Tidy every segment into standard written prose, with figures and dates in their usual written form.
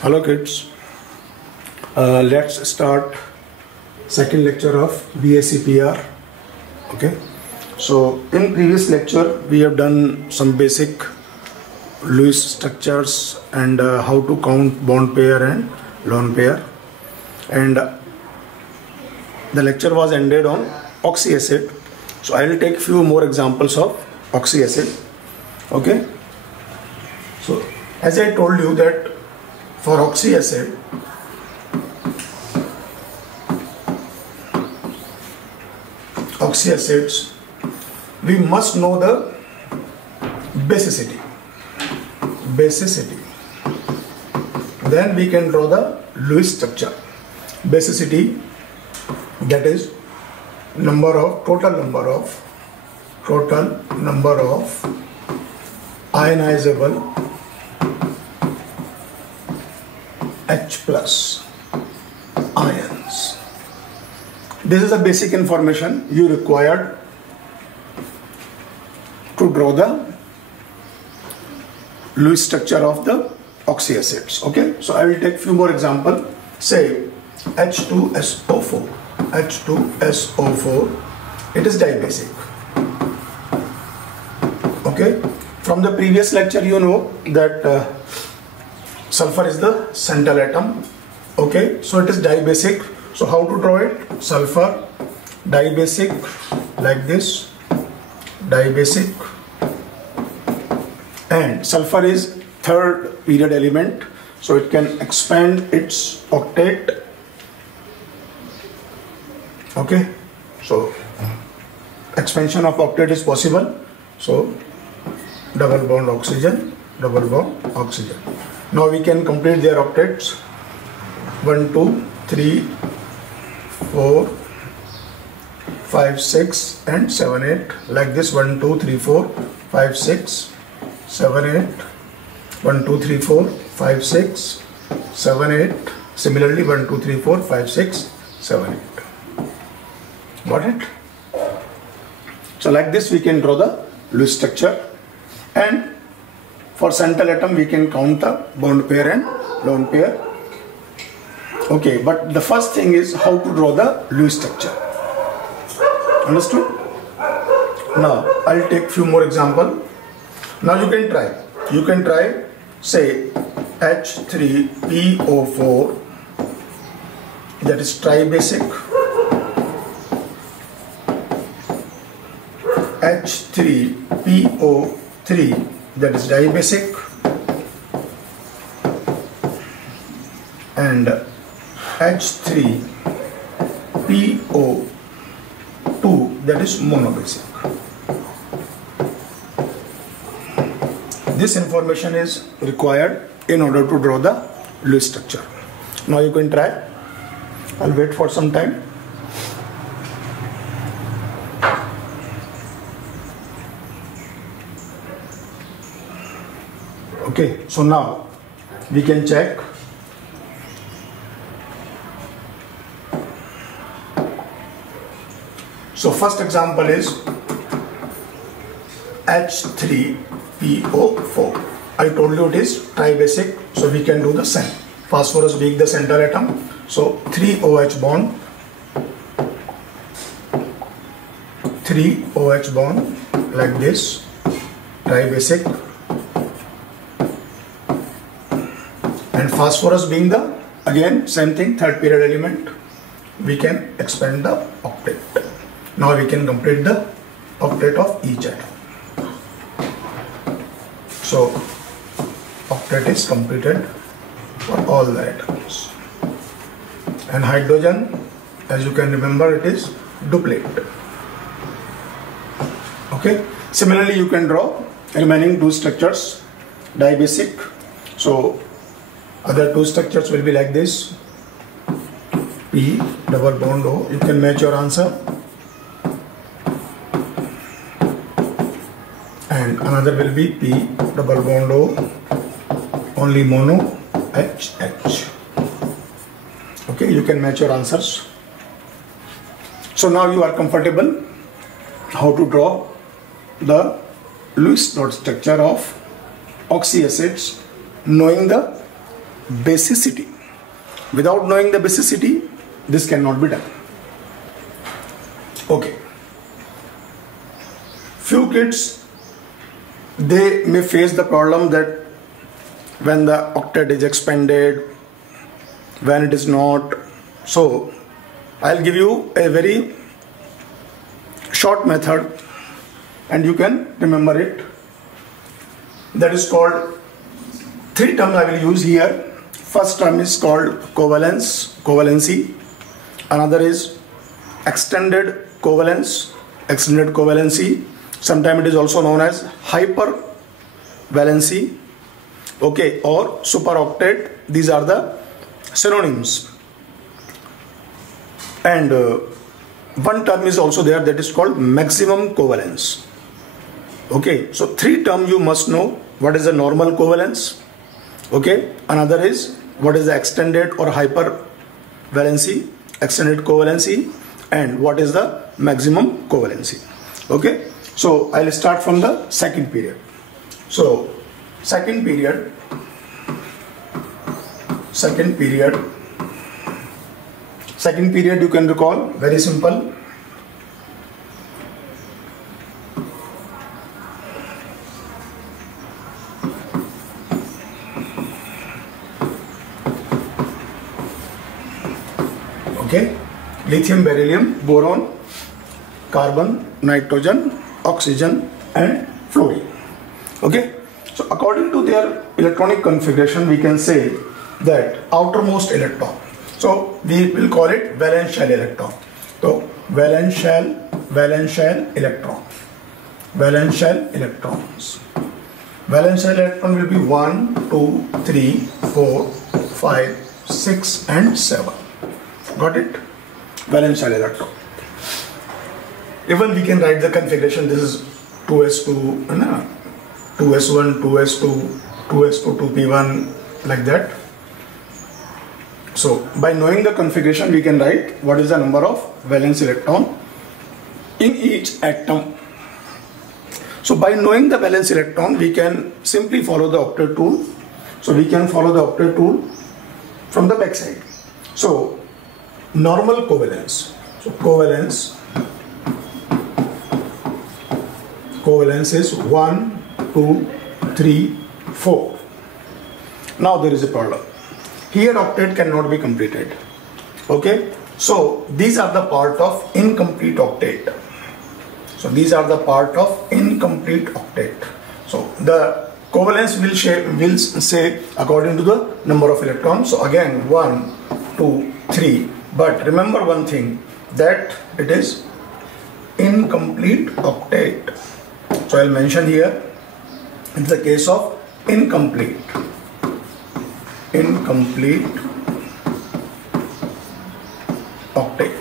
Hello kids, let's start second lecture of BSc-PR. Okay, so in previous lecture we have done some basic Lewis structures and how to count bond pair and lone pair, and the lecture was ended on oxyacid. So I will take few more examples of oxyacid. Okay, so as I told you that for oxyacids, we must know the basicity. Then we can draw the Lewis structure. Basicity, that is total number of ionizable H plus ions. This is the basic information you required to draw the Lewis structure of the oxyacids. Okay, so I will take few more examples. Say H2SO4. H2SO4, it is dibasic. Okay, from the previous lecture you know that sulfur is the central atom. Okay, so it is dibasic. So how to draw it? Sulfur dibasic, like this, dibasic, and sulfur is third period element, so it can expand its octet. Okay, so expansion of octet is possible. So double bond oxygen. Now we can complete their octets. 1, 2, 3, 4, 5, 6 and 7, 8, like this. 1, 2, 3, 4, 5, 6, 7, 8. 1, 2, 3, 4, 5, 6, 7, 8. Similarly 1, 2, 3, 4, 5, 6, 7, 8. Got it? So like this we can draw the Lewis structure, and for central atom we can count the bond pair and lone pair. Okay, but the first thing is how to draw the Lewis structure. Understood? Now I'll take few more examples. Now you can try. Say H3PO4, that is tribasic. H3PO3, that is dibasic, and H3PO2, that is monobasic. This information is required in order to draw the Lewis structure. Now you can try. I'll wait for some time. Okay, so now we can check. So first example is H3PO4. I told you it is tribasic, so we can do the same. Phosphorus being the central atom, so 3 OH bond, 3 OH bond, like this, tribasic. And phosphorus being the, again same thing, third period element, we can expand the octet. Now we can complete the octet of each atom. So octet is completed for all the atoms. And hydrogen, as you can remember, it is duplet. Okay, similarly you can draw remaining two structures, dibasic. So other two structures will be like this, P double bond O. You can match your answer. And another will be P double bond O, only mono HH. Okay, you can match your answers. So now you are comfortable how to draw the Lewis dot structure of oxyacids, knowing the basicity. Without knowing the basicity, this cannot be done. Okay. Few kids, they may face the problem that when the octet is expanded, when it is not. So I'll give you a very short method and you can remember it. That is called, 3 terms I will use here. First term is called covalency. Another is extended covalency. Sometimes it is also known as hypervalency, okay, or superoctet. These are the synonyms. And one term is also there, that is called maximum covalence. Okay, so 3 terms you must know. What is the normal covalence? Okay, another is what is the extended or hypervalency, extended covalency, and what is the maximum covalency. Okay, so I'll start from the second period. So second period you can recall, very simple. Okay, lithium, beryllium, boron, carbon, nitrogen, oxygen and fluorine. Okay, so according to their electronic configuration, we can say that outermost electron, so we will call it valence shell electron. So valence shell electrons. Valence shell electron will be 1, 2, 3, 4, 5, 6 and 7. Got it? Valence shell electron. Even we can write the configuration. This is 2s2, 2s1, 2s2, 2s2, 2p1, like that. So by knowing the configuration, we can write what is the number of valence electron in each atom. So by knowing the valence electron, we can simply follow the octet rule. So we can follow the octet rule from the back side. So normal covalence. So covalence is 1, 2, 3, 4. Now there is a problem. Here octet cannot be completed. Okay, so these are the part of incomplete octet. So the covalence will say according to the number of electrons. So again 1, 2, 3. But remember one thing, that it is incomplete octet. So I'll mention here, in the case of incomplete octet.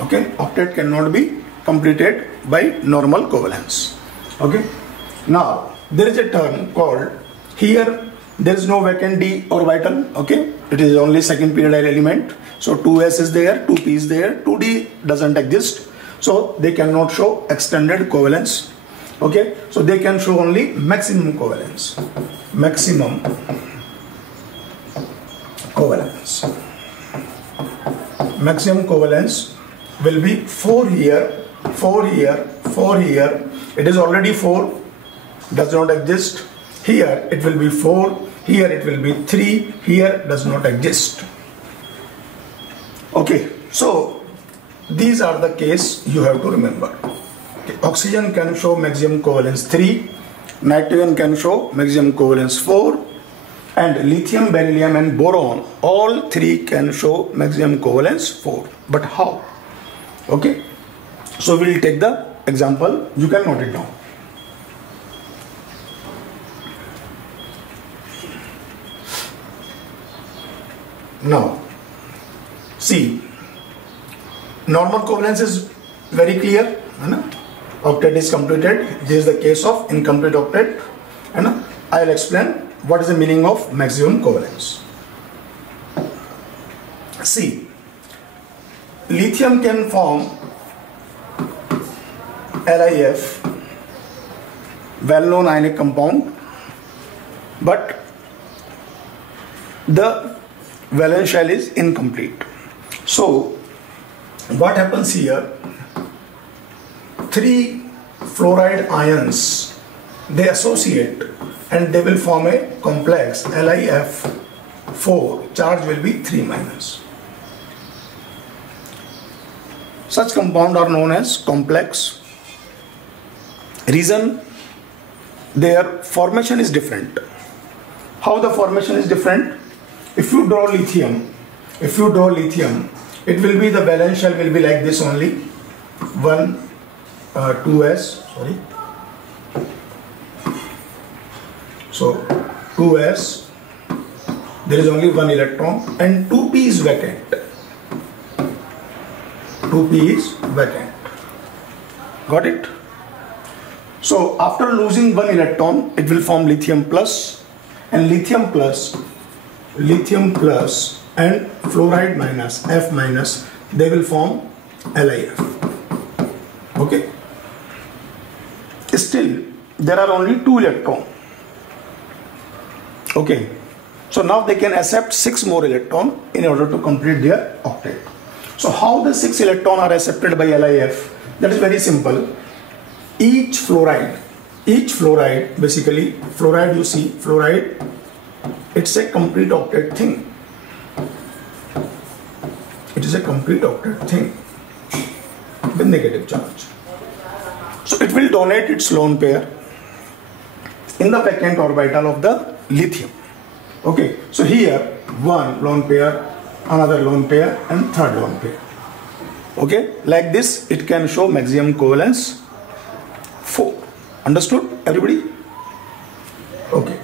Okay, octet cannot be completed by normal covalence. Okay, now there is a term called, here there is no vacant d orbital. Okay, it is only second period element. So 2s is there, 2p is there, 2d doesn't exist. So they cannot show extended covalence. Okay, so they can show only maximum covalence. Maximum covalence will be 4 here, 4 here, 4 here. It is already 4, does not exist. Here it will be 4, here it will be 3, here does not exist. Okay, so these are the case you have to remember. Okay, oxygen can show maximum covalence 3, nitrogen can show maximum covalence 4, and lithium, beryllium and boron, all 3 can show maximum covalence 4. But how? Okay, so we will take the example, you can note it down. Now see, normal covalence is very clear, octet is completed. This is the case of incomplete octet, and I will explain what is the meaning of maximum covalence. See, lithium can form LiF, well known ionic compound, but the valence shell is incomplete. So what happens here, 3 fluoride ions, they associate and they will form a complex LiF4. Charge will be 3 minus. Such compounds are known as complex. Reason, their formation is different. How the formation is different? If you draw lithium, it will be, the valence shell will be like this only. 2s, sorry. So 2s, there is only 1 electron, and 2p is vacant. 2p is vacant. Got it? So after losing 1 electron, it will form lithium plus, and lithium plus and fluoride minus, F minus, they will form LiF. Okay? Still, there are only 2 electrons. Okay, so now they can accept 6 more electrons in order to complete their octet. So how the 6 electrons are accepted by LiF? That is very simple. Each fluoride, basically fluoride, you see, fluoride, it's a complete octet thing. It is a complete octet thing with negative charge. So it will donate its lone pair in the vacant orbital of the lithium. Okay, so here 1 lone pair, another lone pair, and third lone pair. Okay, like this it can show maximum covalence 4. Understood, everybody? Okay.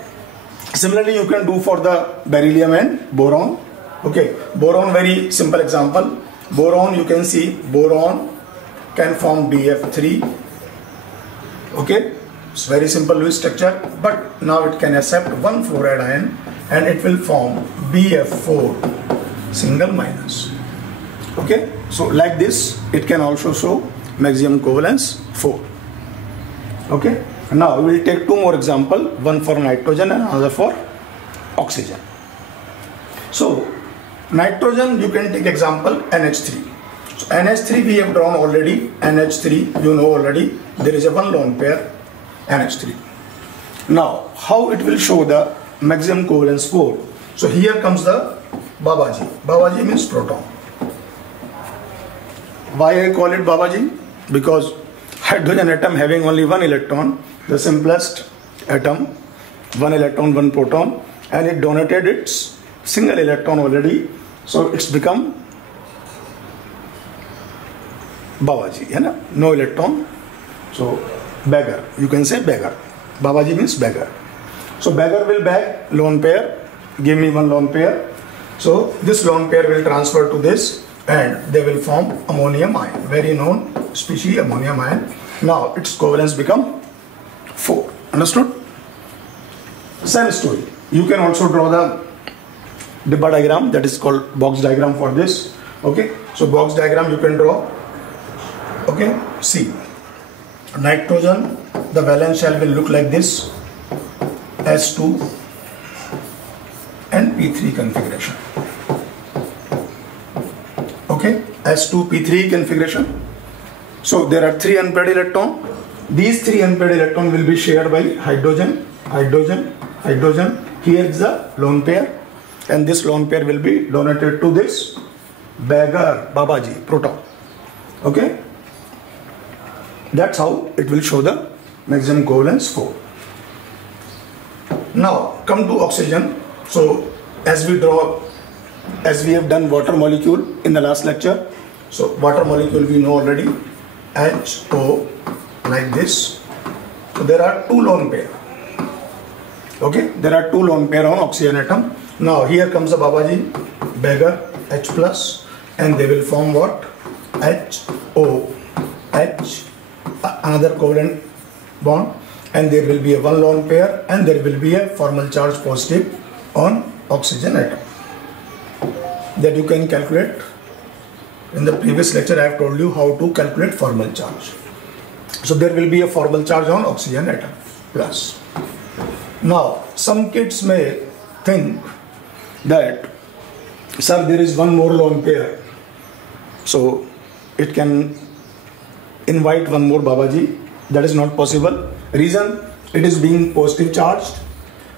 Similarly, you can do for the beryllium and boron. Okay, boron, very simple example. Boron, you can see, boron can form BF3. Okay, it's very simple Lewis structure, but now it can accept 1 fluoride ion and it will form BF4 single minus. Okay, so like this it can also show maximum covalence 4. Okay, now we will take 2 more examples, one for nitrogen and another for oxygen. So nitrogen, you can take example NH3. So NH3 we have drawn already. NH3, you know already, there is a 1 lone pair, NH3. Now how it will show the maximum covalence 4? So here comes the Babaji. Babaji means proton. Why I call it Babaji? Because hydrogen atom having only 1 electron, the simplest atom, 1 electron, 1 proton, and it donated its single electron already, so it's become Babaji, no electron, so beggar, you can say beggar. Babaji means beggar. So beggar will beg lone pair, give me 1 lone pair, so this lone pair will transfer to this and they will form ammonium ion, very known species ammonium ion. Now its covalence become 4. Understood? Same story. You can also draw the Dibba diagram, that is called box diagram for this. Okay, so box diagram you can draw. Okay, see, nitrogen, the valence shell will look like this, S2 and P3 configuration. Okay, S2 P3 configuration. So there are 3 unpaired electrons. These 3 unpaired electrons will be shared by hydrogen, hydrogen, hydrogen. Here is the lone pair, and this lone pair will be donated to this beggar Babaji proton. Okay, that's how it will show the maximum covalence 4. Now come to oxygen. So as we have done water molecule in the last lecture, so water molecule we know already, HO, like this. So there are 2 lone pair. Okay, there are 2 lone pair on oxygen atom. Now here comes the Babaji, beggar, H plus, and they will form what? HO, H, another covalent bond, and there will be a 1 lone pair and there will be a formal charge positive on oxygen atom. That you can calculate. In the previous lecture I have told you how to calculate formal charge. So there will be a formal charge on oxygen atom plus. Now, some kids may think that, sir, there is one more lone pair, so it can invite one more Babaji. That is not possible. Reason, it is being positive charged.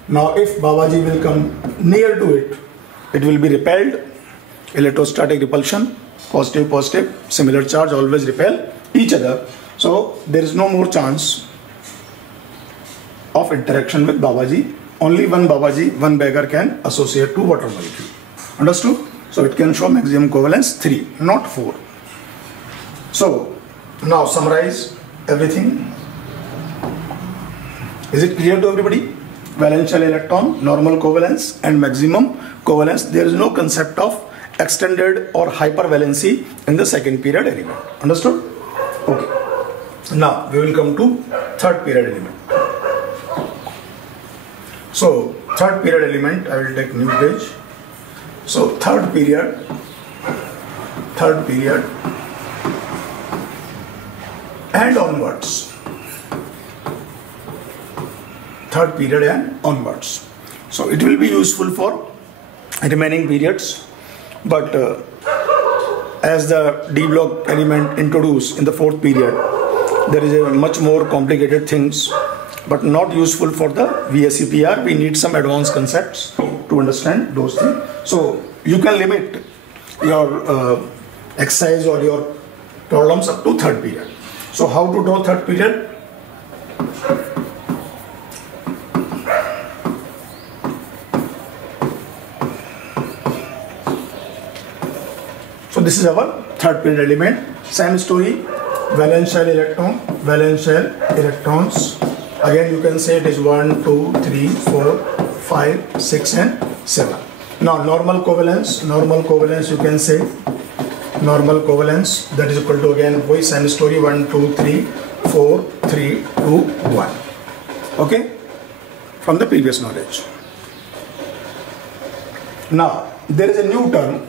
Now, if Babaji will come near to it, it will be repelled. Electrostatic repulsion, positive, positive, similar charge always repel each other. So there is no more chance of interaction with Babaji. Only one Babaji, one beggar can associate to water molecule. Understood? So it can show maximum covalence 3, not 4. So now summarize everything. Is it clear to everybody? Valence shell electron, normal covalence and maximum covalence. There is no concept of extended or hypervalency in the second period element. Understood? Okay. Now we will come to third period element. So third period element, I will take new page. So third period and onwards. Third period and onwards. So it will be useful for remaining periods. But as the D block element introduced in the fourth period, there is a much more complicated things, but not useful for the VSEPR. We need some advanced concepts to understand those things. So you can limit your exercise or your problems up to third period. So how to draw third period? So this is our third period element. Same story, valence shell electron, valence shell electrons. Again you can say it is 1, 2, 3, 4, 5, 6 and 7. Now normal covalence you can say normal covalence, that is equal to again same story, 1, 2, 3, 4, 3, 2, 1. Okay, from the previous knowledge. Now there is a new term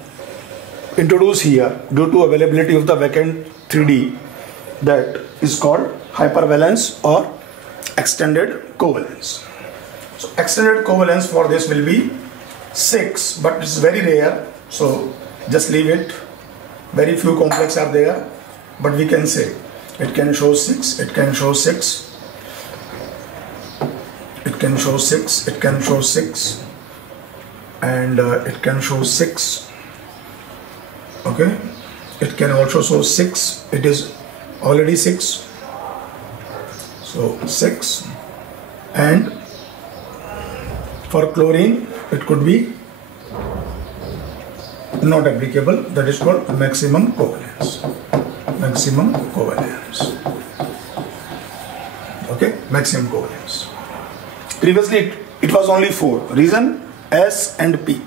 introduced here due to availability of the vacant 3D, that is called hypervalence or extended covalence. So extended covalence for this will be 6, but it's very rare, so just leave it. Very few complex are there, but we can say it can show 6, it can show 6, it can show 6, it can show 6, and it can show 6. Okay, it can also show 6. It is already 6. So 6, and for chlorine it could be not applicable. That is called maximum covalence. Maximum covalence. Okay, maximum covalence. Previously it was only 4. Reason, S and P.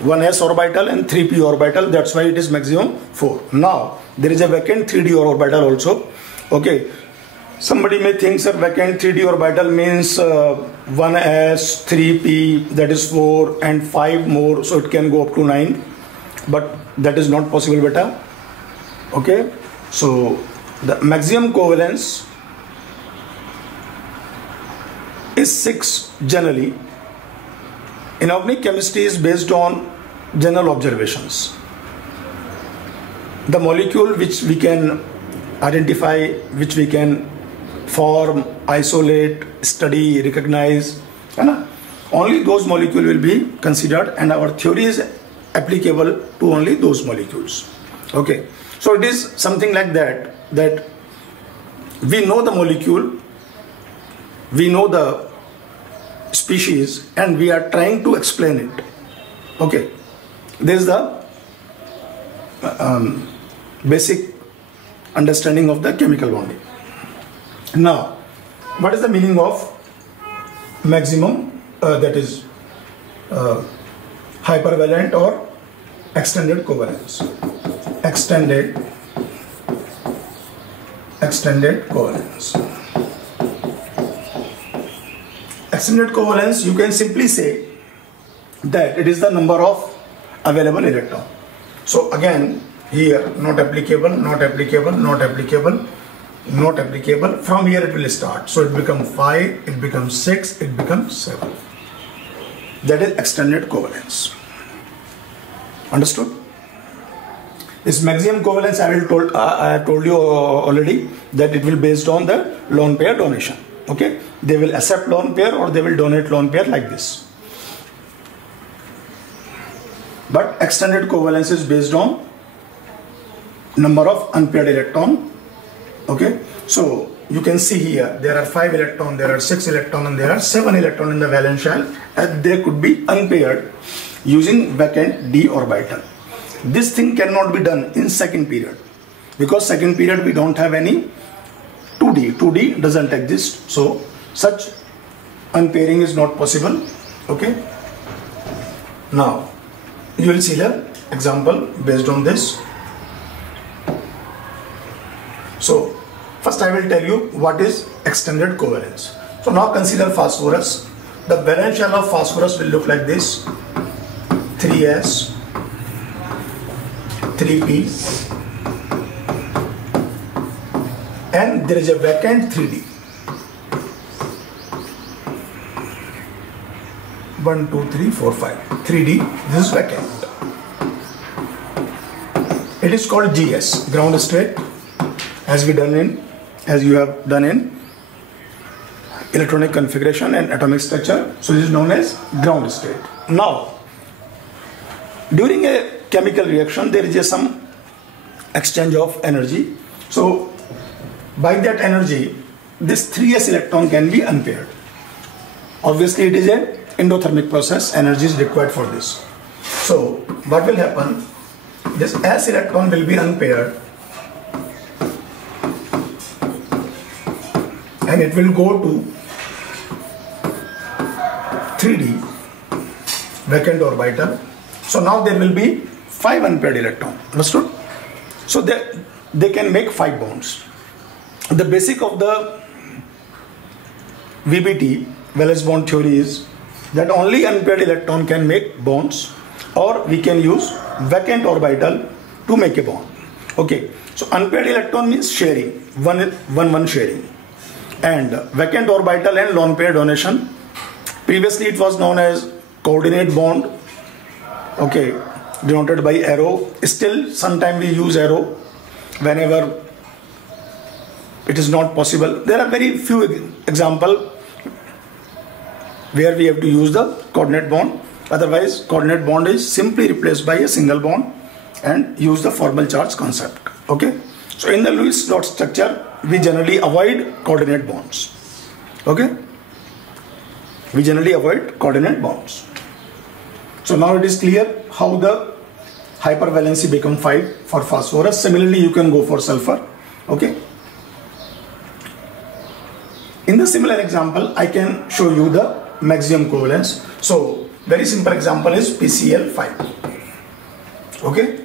1 s orbital and 3 p orbital, that's why it is maximum 4. Now there is a vacant 3d orbital also. Okay, somebody may think, sir, vacant 3d orbital means 1s 3p, that is 4, and 5 more, so it can go up to 9, but that is not possible, beta. Okay, so the maximum covalence is 6 generally. Inorganic chemistry is based on general observations. The molecule which we can identify, which we can form, isolate, study, recognize, only those molecules will be considered, and our theory is applicable to only those molecules. Okay, so it is something like that, that we know the molecule, we know the species, and we are trying to explain it. Okay, this is the basic understanding of the chemical bonding. Now, what is the meaning of maximum, that is hypervalent or extended covalence? Extended covalence. Extended covalence, you can simply say that it is the number of available electron. So again here, not applicable, not applicable, not applicable. not applicable. From here it will start. So it becomes 5, it becomes 6, it becomes 7. That is extended covalence. Understood? This maximum covalence I have told you already that it will based on the lone pair donation. Okay, they will accept lone pair or they will donate lone pair like this. But extended covalence is based on number of unpaired electron. Okay, so you can see here there are 5 electrons, there are 6 electrons, and there are 7 electrons in the valence shell, and they could be unpaired using vacant d orbital. This thing cannot be done in second period because second period we don't have any 2d doesn't exist, so such unpairing is not possible. Okay, now you will see the example based on this. So first I will tell you what is extended covalence. So now consider phosphorus. The valence shell of phosphorus will look like this: 3s, 3p, and there is a vacant 3d. 1, 2, 3, 4, 5. 3d, this is vacant. It is called GS, ground state, as you have done in electronic configuration and atomic structure. So this is known as ground state. Now, during a chemical reaction, there is some exchange of energy. So by that energy, this 3s electron can be unpaired. Obviously, it is an endothermic process. Energy is required for this. So what will happen? This s electron will be unpaired, and it will go to 3d vacant orbital. So now there will be 5 unpaired electrons. Understood? So they can make 5 bonds. The basic of the VBT, valence bond theory, is that only unpaired electron can make bonds, or we can use vacant orbital to make a bond. Okay, so unpaired electron means sharing, one sharing, and vacant orbital and lone pair donation. Previously it was known as coordinate bond, okay, denoted by arrow. Still sometime we use arrow whenever it is not possible. There are very few examples where we have to use the coordinate bond. Otherwise, coordinate bond is simply replaced by a single bond and use the formal charge concept. Okay, so in the Lewis dot structure, we generally avoid coordinate bonds. Okay, we generally avoid coordinate bonds. So now it is clear how the hypervalency become 5 for phosphorus. Similarly, you can go for sulfur. Okay. In the similar example, I can show you the maximum covalence. So very simple example is PCl5. Okay,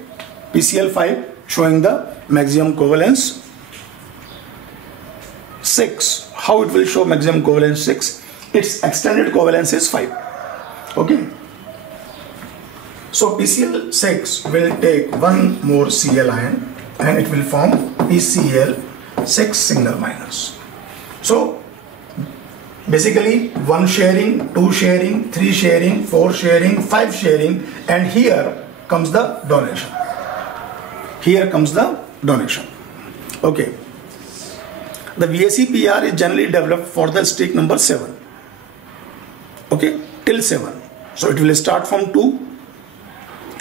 PCl5 showing the maximum covalence 6. How it will show maximum covalence 6? Its extended covalence is 5. Okay, so PCl6 will take one more Cl ion and it will form PCl6 single minus. So basically 1 sharing, 2 sharing, 3 sharing, 4 sharing, 5 sharing, and here comes the donation. Here comes the donation. Okay. The VACPR is generally developed for the stick number 7. Okay, till 7. So it will start from 2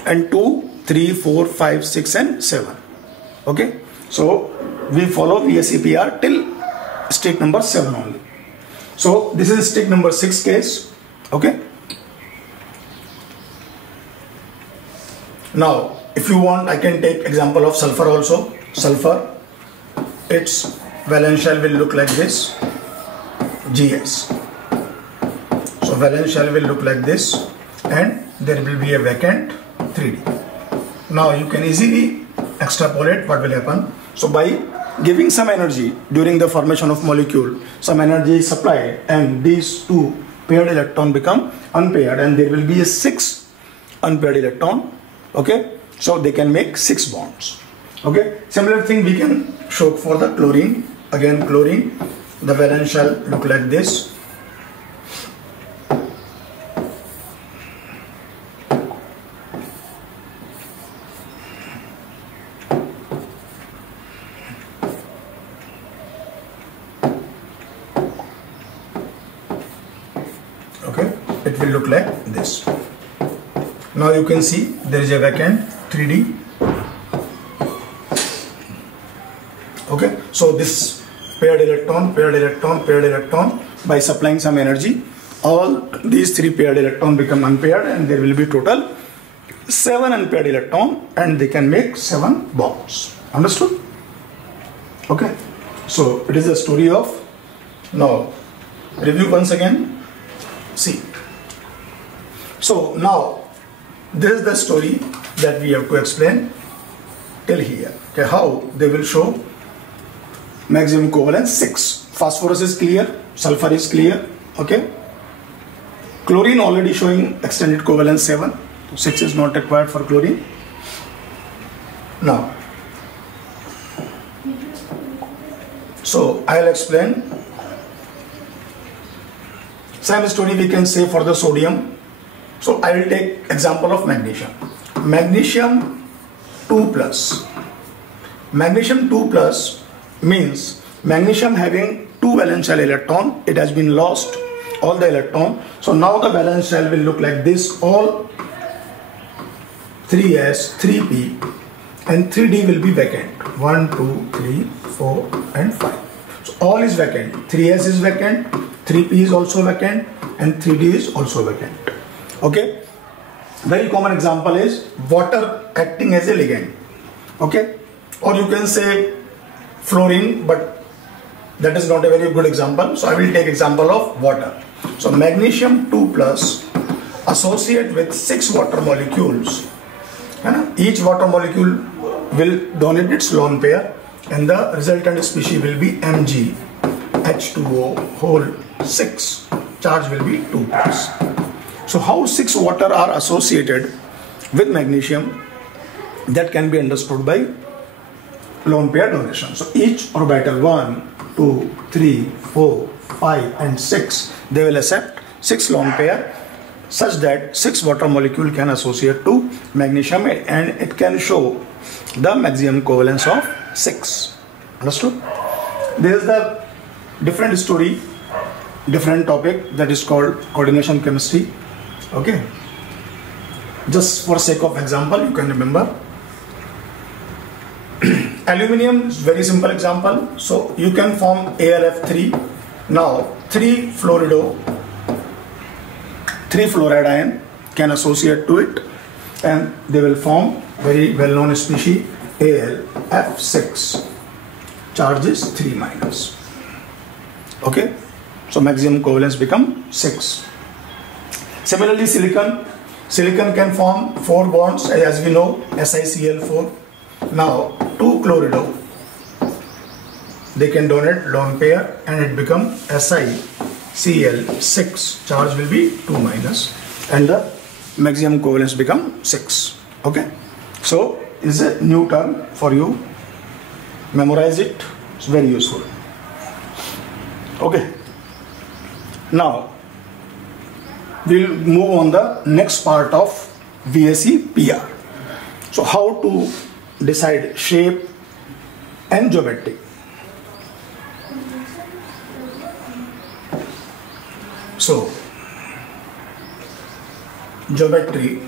and 2, 3, 4, 5, 6 and 7. Okay. So we follow VACPR till stick number 7 only. So this is stick number 6 case. Okay. Now if you want, I can take example of sulfur also. Sulfur, its valence shell will look like this, GS. So valence shell will look like this, and there will be a vacant 3D. Now you can easily extrapolate what will happen. So by giving some energy during the formation of molecule, some energy is supplied, and these two paired electron become unpaired, and there will be a 6 unpaired electron. Okay, so they can make 6 bonds. Okay, similar thing we can show for the chlorine. again chlorine, the valence shall look like this. Okay, it will look like this. Now you can see there is a vacant 3D. Okay, so this paired electron, paired electron, paired electron, by supplying some energy, all these 3 paired electron become unpaired, and there will be total 7 unpaired electron, and they can make 7 bonds. Understood? Okay, so it is the story of. Now review once again. See, so now this is the story that we have to explain till here. Okay, how they will show maximum covalence 6. Phosphorus is clear, sulfur is clear. Okay, chlorine already showing extended covalence 7, so 6 is not required for chlorine. Now, so I'll explain. Same story we can say for the sodium. So I will take example of magnesium. Magnesium 2 plus. Magnesium 2 plus means magnesium having 2 valence shell electron. It has been lost all the electron. So now the valence shell will look like this. All 3s, 3p and 3d will be vacant. 1, 2, 3, 4 and 5. So all is vacant. 3s is vacant, 3p is also vacant and 3d is also vacant. Okay, very common example is water acting as a ligand. Okay, or you can say fluorine, but that is not a very good example, so I will take example of water. So magnesium 2 plus associate with 6 water molecules, and each water molecule will donate its lone pair, and the resultant species will be Mg H2O whole 6. Charge will be 2 plus. So how 6 water are associated with magnesium, that can be understood by lone pair donation. So each orbital 1, 2, 3, 4, 5 and 6, they will accept 6 lone pair, such that 6 water molecule can associate to magnesium, and it can show the maximum covalence of 6. Understood? There is the different story, different topic, that is called coordination chemistry. Okay, just for sake of example you can remember. Aluminium is very simple example. So you can form AlF3. Now 3 fluoride ion can associate to it, and they will form very well known species AlF6. Charge is 3 minus. Okay, so maximum covalence become 6. Similarly, silicon can form 4 bonds, as we know, SiCl4. Now 2 chlorido, they can donate lone pair, and it become SiCl6. Charge will be 2 minus, and the maximum covalence become 6. Okay, so is a new term for you. Memorize it. It's very useful. Okay, now we'll move on the next part of VSE PR. So how to decide shape and geometry. So geometry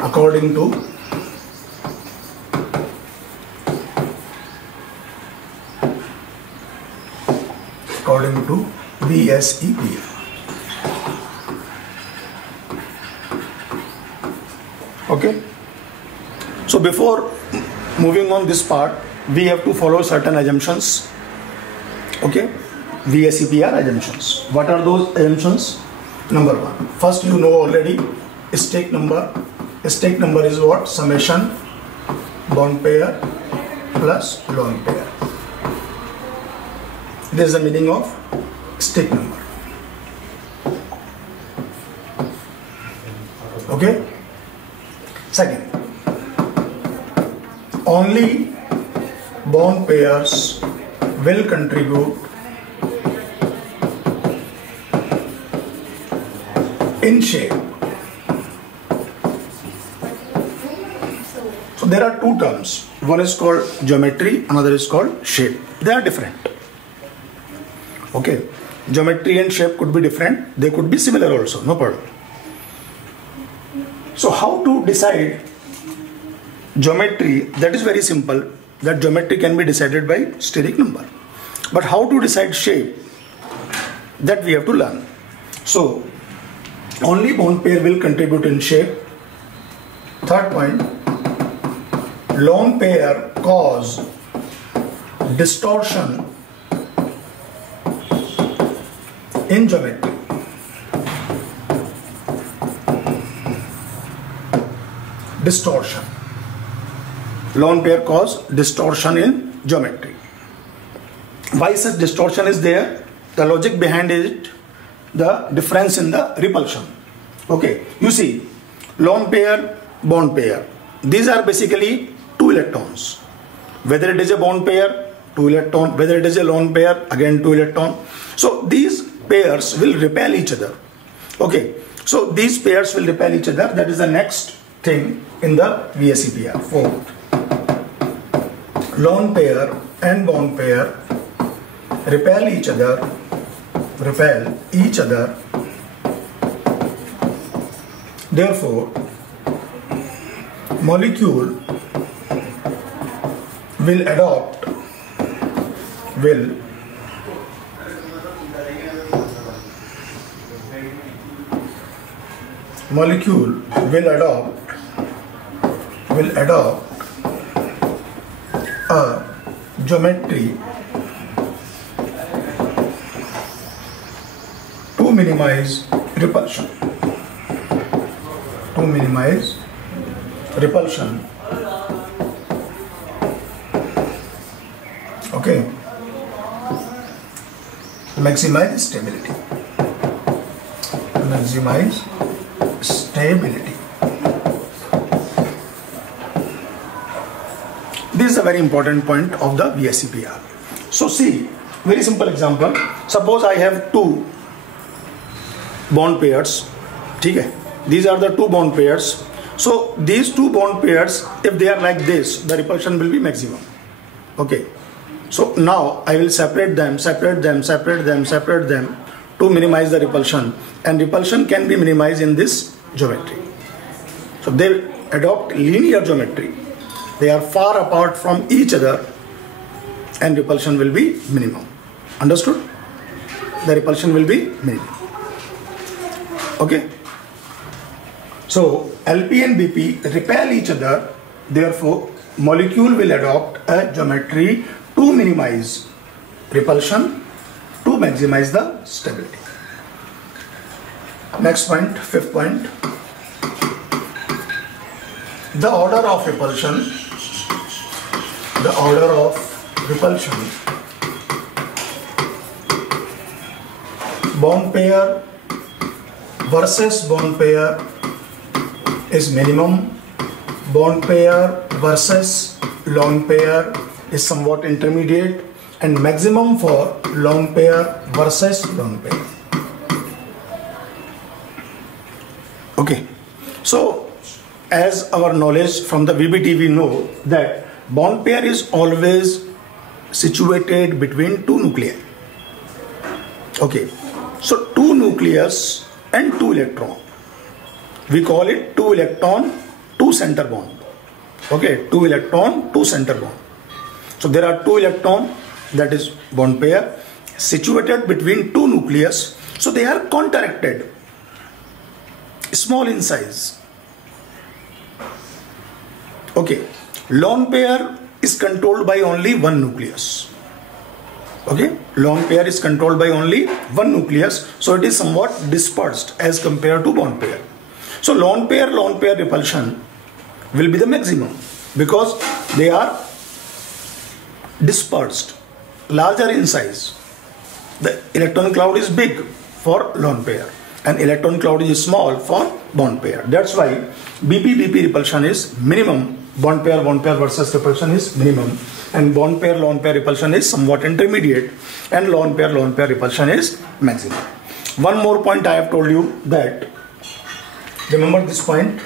according to VSE PR. Okay, so before moving on this part, we have to follow certain assumptions. Okay, VSE PR assumptions. What are those assumptions? Number 1, first you know already, stake number. Stake number is what? Summation bond pair plus lone pair. This is the meaning of stake number. Okay. Second, only bond pairs will contribute in shape. So there are two terms. One is called geometry, another is called shape. They are different. Okay, geometry and shape could be different. They could be similar also, no problem. So how to decide geometry? That is very simple. That geometry can be decided by steric number. But how to decide shape? That we have to learn. So only bond pair will contribute in shape. Third point, lone pair cause distortion in geometry. Distortion. Lone pair cause distortion in geometry. Why such distortion is there? The logic behind it, the difference in the repulsion. Okay, you see, lone pair, bond pair. These are basically two electrons. Whether it is a bond pair, two electron. Whether it is a lone pair, again two electron. So these pairs will repel each other. Okay, so these pairs will repel each other. That is the next thing in the VSEPR. Fourth, lone pair and bond pair repel each other. Therefore, molecule will adopt a geometry to minimize repulsion. Okay. Maximize stability. This is a very important point of the VSEPR. So see, very simple example. Suppose I have two bond pairs. Okay? These are the two bond pairs. So these two bond pairs, if they are like this, the repulsion will be maximum. Okay. So now I will separate them to minimize the repulsion, and repulsion can be minimized in this geometry. So they adopt linear geometry. They are far apart from each other and repulsion will be minimum. Understood? The repulsion will be minimum. Okay. So LP and BP repel each other. Therefore, molecule will adopt a geometry to minimize repulsion, to maximize the stability. Next point, fifth point. The order of repulsion. Bond pair versus bond pair is minimum. Bond pair versus lone pair is somewhat intermediate, and maximum for lone pair versus lone pair. Okay, so as our knowledge from the VBT, we know that bond pair is always situated between two nuclei. Okay, so two nucleus and two electron. We call it two electron, two center bond. Okay, two electron, two center bond. So there are two electron, that is bond pair, situated between two nucleus. So they are counteracted, small in size. Okay, lone pair is controlled by only one nucleus. Okay, lone pair is controlled by only one nucleus, so it is somewhat dispersed as compared to bond pair. So lone pair repulsion will be the maximum because they are dispersed, larger in size. The electron cloud is big for lone pair and electron cloud is small for bond pair. That's why BP repulsion is minimum bond pair versus repulsion is minimum, and bond pair lone pair repulsion is somewhat intermediate, and lone pair repulsion is maximum. One more point I have told you that, remember this point,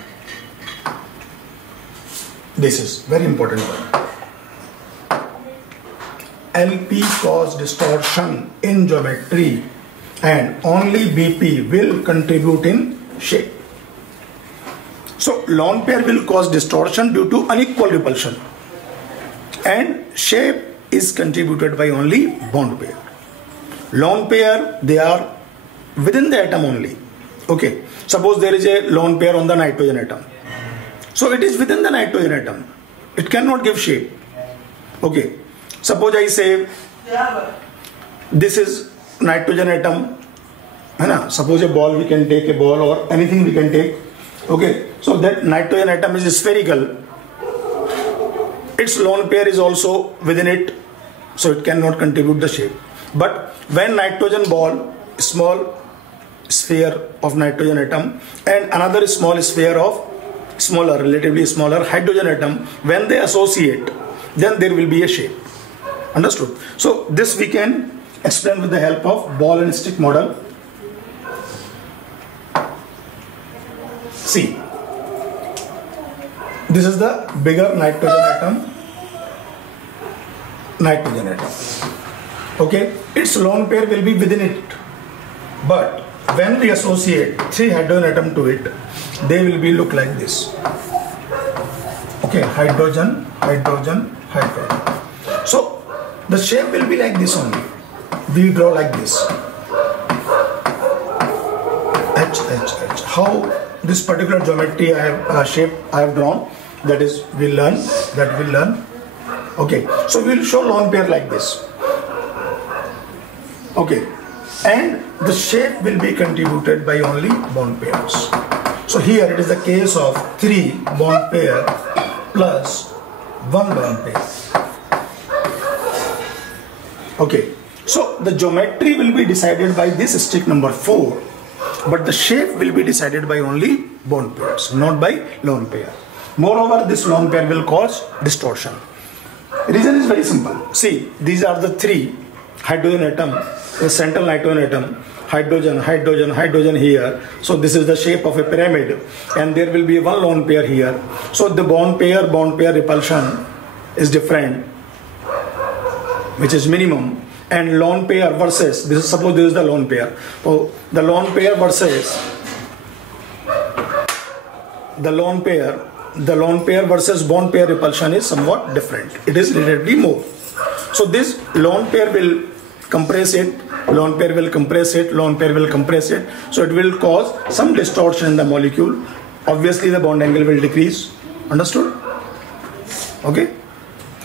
this is very important point. LP cause distortion in geometry and only BP will contribute in shape. So lone pair will cause distortion due to unequal repulsion, and shape is contributed by only bond pair. Lone pair, they are within the atom only. Okay, suppose there is a lone pair on the nitrogen atom. So it is within the nitrogen atom. It cannot give shape. Okay, suppose I say this is nitrogen atom. Suppose a ball, we can take a ball or anything we can take. Okay, so that nitrogen atom is spherical. Its lone pair is also within it, so it cannot contribute the shape. But when nitrogen ball, small sphere of nitrogen atom, and another small sphere of relatively smaller hydrogen atom, when they associate, then there will be a shape. Understood? So this we can explain with the help of ball and stick model. See, this is the bigger nitrogen atom. Okay, its lone pair will be within it, but when we associate 3 hydrogen atom to it, they will be look like this. Okay, hydrogen. So the shape will be like this only. We draw like this. H. How this particular geometry shape I have drawn, that is we'll learn. Okay, so we'll show lone pair like this. Okay, and the shape will be contributed by only bond pairs. So here it is the case of 3 bond pair plus 1 bond pair. Okay, so the geometry will be decided by this stick number 4, but the shape will be decided by only bond pairs, not by lone pair. Moreover, this lone pair will cause distortion. Reason is very simple. See, these are the 3 hydrogen atom, the central nitrogen atom, hydrogen here. So this is the shape of a pyramid, and there will be 1 lone pair here. So the bond pair repulsion is different, which is minimum, and lone pair versus, suppose this is the lone pair. So the lone pair versus bond pair repulsion is somewhat different. It is relatively more. So this lone pair will compress it, lone pair will compress it. So it will cause some distortion in the molecule. Obviously the bond angle will decrease. Understood? Okay.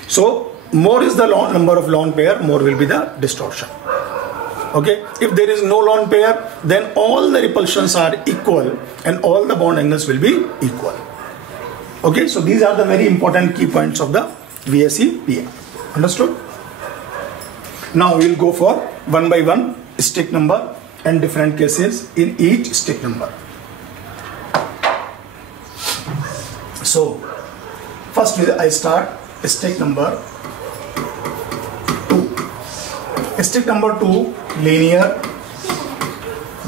So more is the number of lone pair, more will be the distortion. Okay. If there is no lone pair, then all the repulsions are equal and all the bond angles will be equal. Okay. So these are the very important key points of the VSE PM. Understood? Now we will go for one by one stick number and different cases in each stick number. So first I start stick number 2. Stick number 2, linear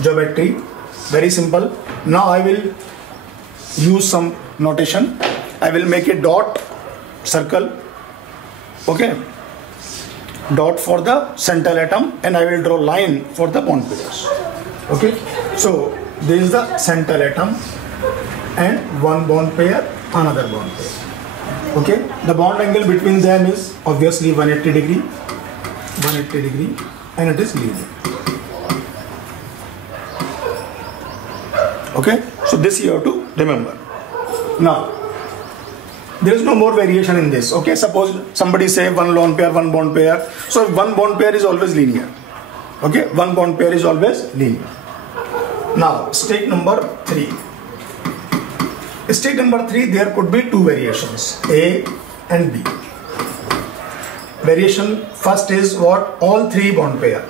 geometry, very simple. Now I will use some notation. I will make a dot, circle, okay, dot for the central atom, and I will draw line for the bond pairs. Okay, so this is the central atom and 1 bond pair, another bond pair. Okay, the bond angle between them is obviously 180 degree, and it is linear. Okay, so this you have to remember. Now there is no more variation in this. Okay, suppose somebody say 1 lone pair, 1 bond pair. So 1 bond pair is always linear. Okay, 1 bond pair is always linear. Now stick number 3. Stick number 3, there could be 2 variations, A and B. Variation first is what? All 3 bond pair.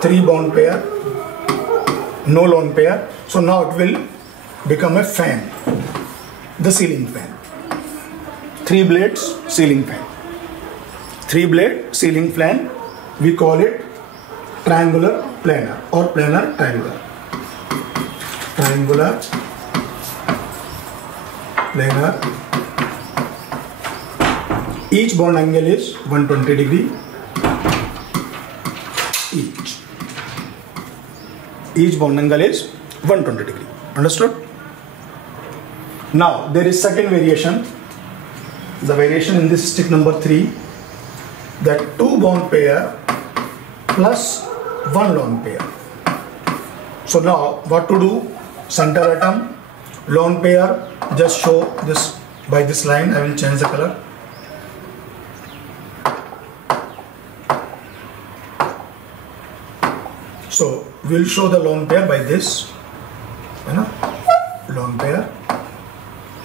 3 bond pair, no lone pair. So now it will become a fan, the ceiling fan. 3 blades ceiling fan. 3 blade ceiling fan, we call it triangular planar or planar triangular. Triangular planar. Each bond angle is 120 degree. Each bond angle is 120 degree. Understood? Now there is second variation. The variation in this stick number 3, that 2 bond pair plus 1 lone pair. So now what to do? Center atom, lone pair, just show this by this line. I will change the color. So we will show the lone pair by this, lone pair,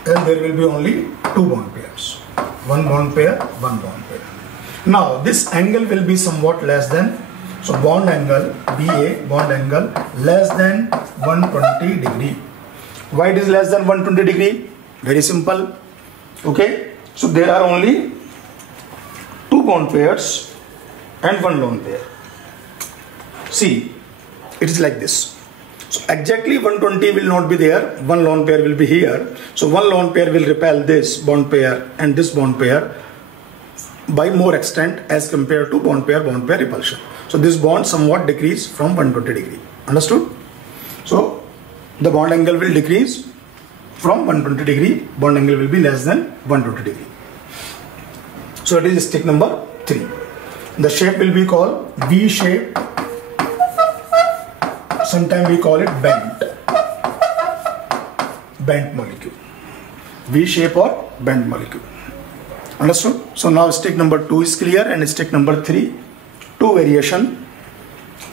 and there will be only 2 bond pairs. 1 bond pair, 1 bond pair. Now this angle will be somewhat less than, so bond angle BA, bond angle less than 120 degree. Why it is less than 120 degree? Very simple. Okay, so there are only 2 bond pairs and 1 lone pair. See, it is like this. So exactly 120 will not be there, 1 lone pair will be here. So 1 lone pair will repel this bond pair and this bond pair by more extent as compared to bond pair repulsion. So this bond somewhat decrease from 120 degree. Understood? So the bond angle will decrease from 120 degree, bond angle will be less than 120 degree. So it is stick number 3. The shape will be called V shape. Sometimes we call it bent molecule. V shape or bent molecule. Understood? So now stick number 2 is clear, and stick number 3, 2 variation.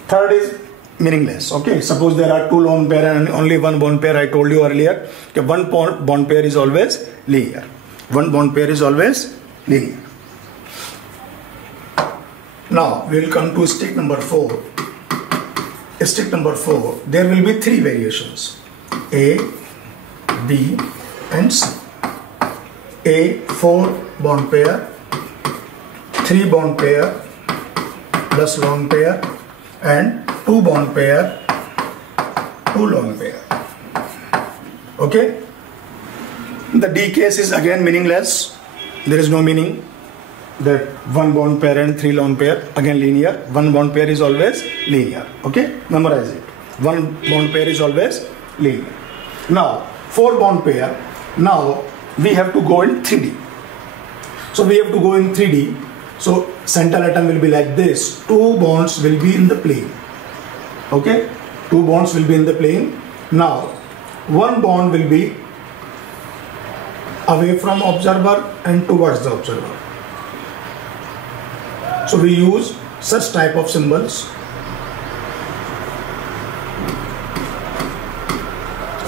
Third is meaningless. Okay, suppose there are 2 lone pair and only 1 bond pair. I told you earlier that 1 bond pair is always linear. 1 bond pair is always linear. Now we will come to stick number 4. Stick number 4, there will be 3 variations: A, B and C. A, 4 bond pair, 3 bond pair plus lone pair, and 2 bond pair, 2 lone pair. Okay, the D case is again meaningless. There is no meaning. That 1 bond pair and 3 lone pair, again linear. 1 bond pair is always linear. Okay, memorize it. 1 bond pair is always linear. Now 4 bond pair. Now we have to go in 3D. So we have to go in 3D. So central atom will be like this. 2 bonds will be in the plane. Okay, 2 bonds will be in the plane. Now 1 bond will be away from observer and towards the observer. So we use such type of symbols.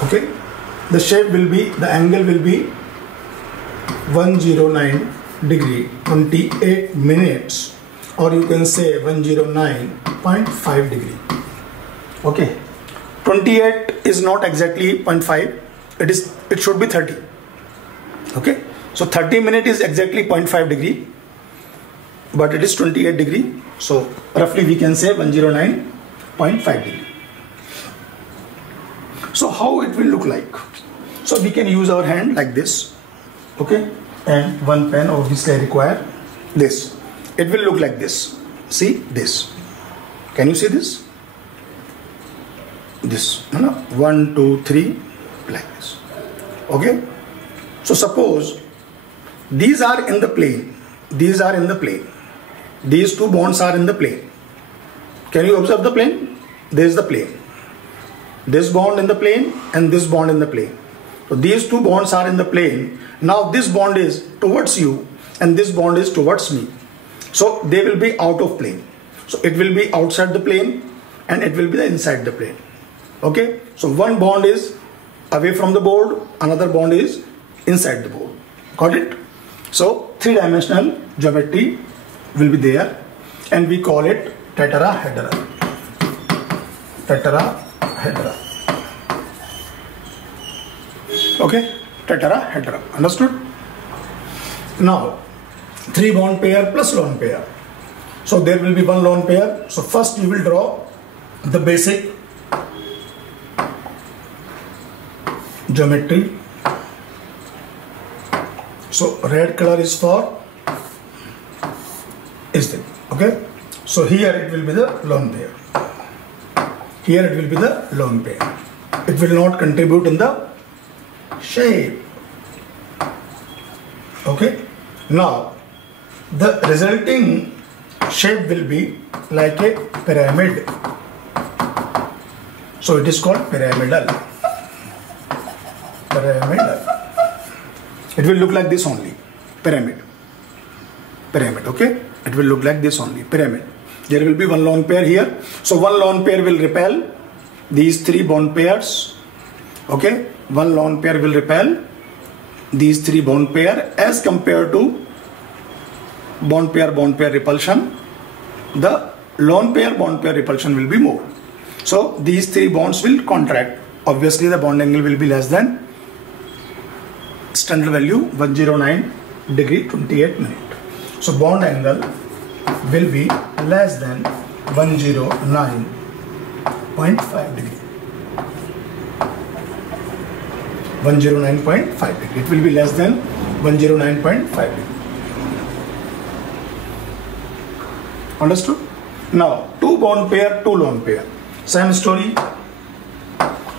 Okay, the shape will be, the angle will be 109 degree 28 minutes, or you can say 109.5 degree. Okay, 28 is not exactly 0.5, it should be 30. Okay, so 30 minutes is exactly 0.5 degree, but it is 28 degree, so roughly we can say 109.5 degree. So how it will look like? So we can use our hand like this, okay, and 1 pen obviously I require this. It will look like this. See this? Can you see this? This, 1, 2, 3, like this. Okay. So suppose these are in the plane. These are in the plane. These 2 bonds are in the plane. Can you observe the plane? There is the plane. This bond in the plane and this bond in the plane. So these 2 bonds are in the plane. Now this bond is towards you and this bond is towards me. So they will be out of plane. So it will be outside the plane and it will be inside the plane. Okay. So one bond is away from the board, another bond is inside the board. Got it? So 3-dimensional geometry will be there, and we call it tetrahedra. Tetrahedra. Okay, tetrahedra. Understood? Now 3 bond pair plus lone pair. So there will be one lone pair. So first you will draw the basic geometry. So red color is for okay. So here it will be the lone pair. Here it will be the lone pair. It will not contribute in the shape. Okay. Now the resulting shape will be like a pyramid. So it is called pyramidal. It will look like this only. Pyramid. Okay. It will look like this only. Pyramid. There will be one lone pair here. So one lone pair will repel these 3 bond pairs. Okay. One lone pair will repel these 3 bond pair as compared to bond pair repulsion. The lone pair bond pair repulsion will be more. So these 3 bonds will contract. Obviously the bond angle will be less than standard value 109 degree 28 minute. So bond angle will be less than 109.5 degree. 109.5 degree. It will be less than 109.5 degree. Understood? Now 2 bond pair, 2 lone pair. Same story.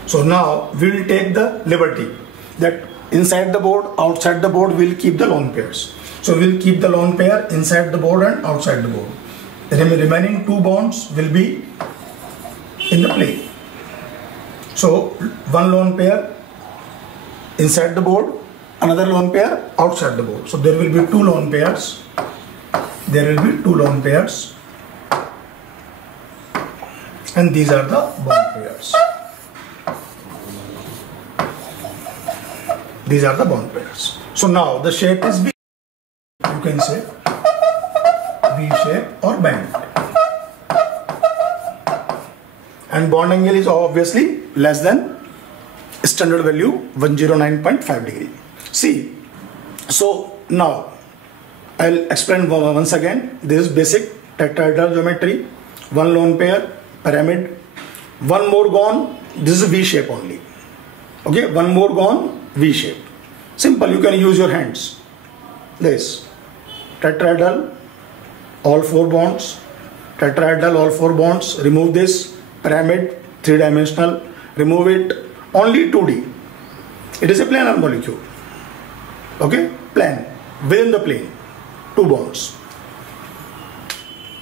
So now we will take the liberty that inside the board, outside the board, we will keep the lone pairs. So we will keep the lone pair inside the board and outside the board. The remaining 2 bonds will be in the plane. So one lone pair inside the board, another lone pair outside the board. So there will be 2 lone pairs. And these are the bond pairs. These are the bond pairs. So now the shape is V. You can say V shape or band. And bond angle is obviously less than standard value 109.5 degree. See, so now I'll explain once again. This is basic tetrahedral geometry. One lone pair, pyramid. One more gone. This is V shape only. Okay, one more gone, V shape. Simple, you can use your hands. This tetrahedral, all 4 bonds. Tetrahedral, all 4 bonds. Remove this pyramid, 3-dimensional. Remove it. Only 2D. It is a planar molecule. Okay, plane. Within the plane, 2 bonds.